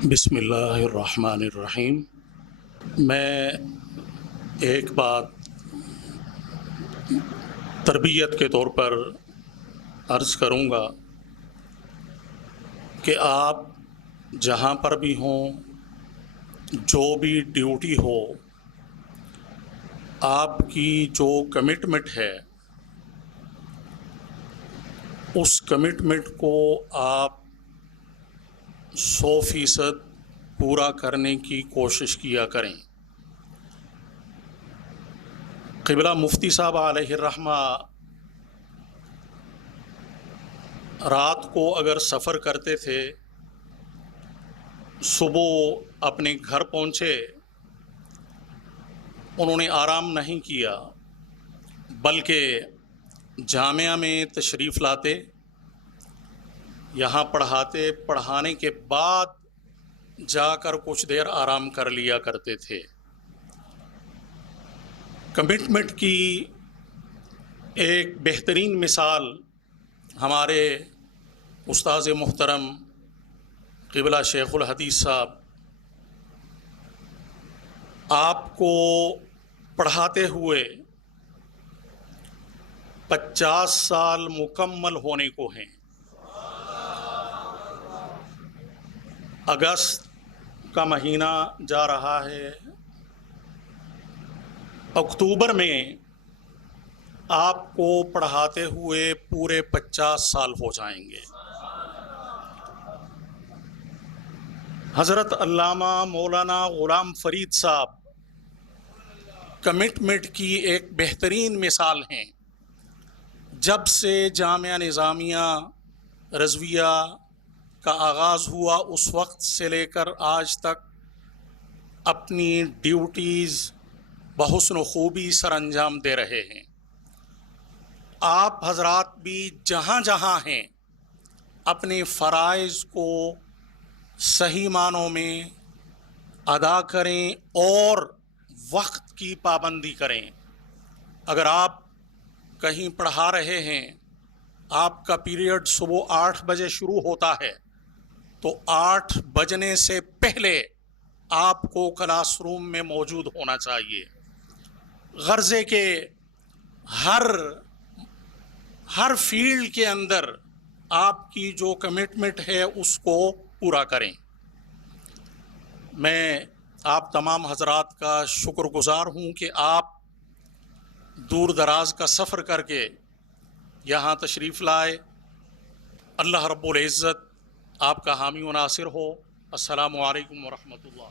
بسم اللہ الرحمن الرحیم۔ میں ایک بات تربیت کے طور پر عرض کروں گا کہ آپ جہاں پر بھی ہوں، جو بھی ڈیوٹی ہو، آپ کی جو کمٹمنٹ ہے اس کمٹمنٹ کو آپ 100% پورا کرنے کی کوشش کیا کریں۔ قبلہ مفتی صاحب علیہ الرحمہ رات کو اگر سفر کرتے تھے، صبح اپنے گھر پہنچے، انہوں نے آرام نہیں کیا بلکہ جامعہ میں تشریف لاتے، یہاں پڑھانے کے بعد جا کر کچھ دیر آرام کر لیا کرتے تھے۔ کمٹمنٹ کی ایک بہترین مثال ہمارے استاذ محترم قبلہ شیخ الحدیث صاحب آپ کو پڑھاتے ہوئے 50 سال مکمل ہونے کو ہیں۔ اگست کا مہینہ جا رہا ہے، اکتوبر میں آپ کو پڑھاتے ہوئے پورے 50 سال ہو جائیں گے۔ حضرت علامہ مولانا غلام فرید صاحب کمٹمنٹ کی ایک بہترین مثال ہیں۔ جب سے جامعہ نظامیہ رضویہ کا آغاز ہوا اس وقت سے لے کر آج تک اپنی ڈیوٹیز بحسن و خوبی سر انجام دے رہے ہیں۔ آپ حضرات بھی جہاں جہاں ہیں اپنے فرائض کو صحیح معنوں میں ادا کریں اور وقت کی پابندی کریں۔ اگر آپ کہیں پڑھا رہے ہیں، آپ کا پیریڈ صبح 8 بجے شروع ہوتا ہے تو 8 بجنے سے پہلے آپ کو کلاس روم میں موجود ہونا چاہیے، غرضے کہ ہر فیلڈ کے اندر آپ کی جو کمٹمنٹ ہے اس کو پورا کریں۔ میں آپ تمام حضرات کا شکر گزار ہوں کہ آپ دور دراز کا سفر کر کے یہاں تشریف لائے۔ اللہ رب العزت آپ کا حامی و ناصر ہو۔ السلام علیکم ورحمۃ اللہ۔